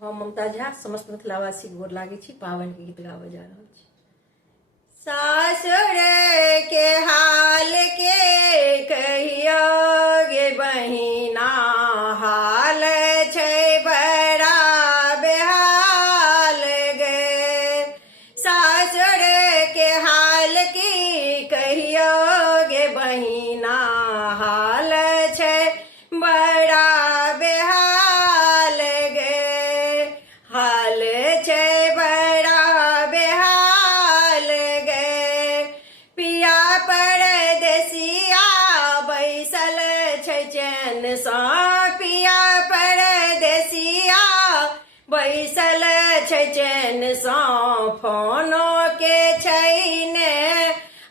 हम ममता झा समस्त मिथिलावासी गोर लागे छी। पावन के गीत गावे जा रहल छी। सासुर के हाल के कहियो गे बहिना, हाल छै बड़ा बेहाल गे। सासुर के हाल की कहियो गे बहिना, हाल छै बड़ा बेहाल गे। हाल छै बड़ा बेहाल गे। पिया परदेसिया बैसल छै चैन सँ, पिया परदेसिया बैसल छै चैन सँ। फोनो के छै ने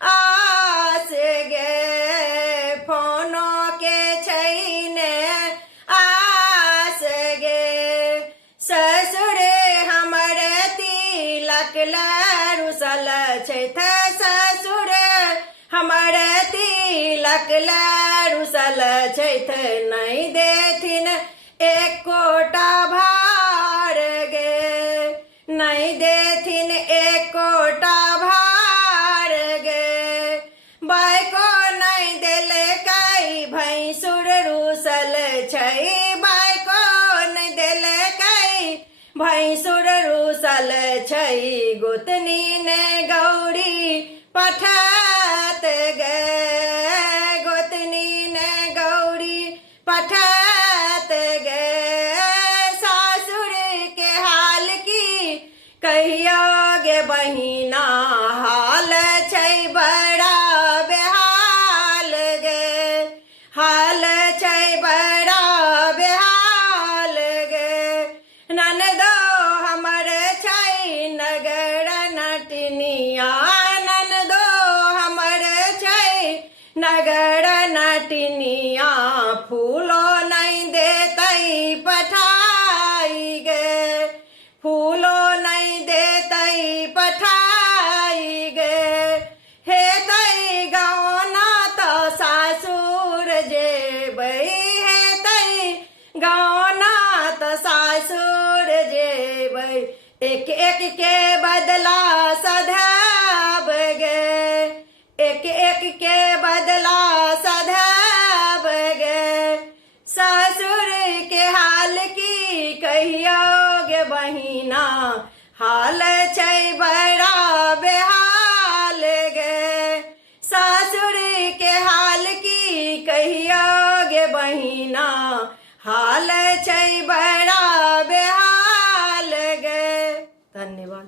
आस गे, फोनो के छै ने आस गे। ससुर हमर तिलक ले रुसल छैथ, ससुर हमर तिलक ले रुसल छैथ। नहि देथिन एकोटा भार गे, नहि देथिन एकोटा भार गे। बाइको नहि देलकै भैंसुर रुसल छै, बाइको नहि देलकै भैंसुर रुसल छै। गोतनी ने गौरी पठात गे, गोतनी ने गौरी पठात गे। सासुर के हाल की कहियो गे बहिना, हाल छै बड़ा बेहाल गे, हाल छै बड़ा बेहाल गे। ननदो हमर छै नगर नटनिया, ननदो हमर छै नगर नटनिया। फूलो नहीं देतै पठाई गे, फूलो नहीं देतै पठाई गे। हेतै गौना तऽ सासुर जेबै, हेतै गौना तऽ सासुर जेबै। एक एक के बदला सधाब गे, एक एक के बदला सधाब गे। ससुर के हाल की कहियो गे बहिना, हाल छै बड़ा बेहाल गे। सासुर के हाल की कहियो गे बहिना, हाल छै बड़ा बेहाल गे। धन्यवाद।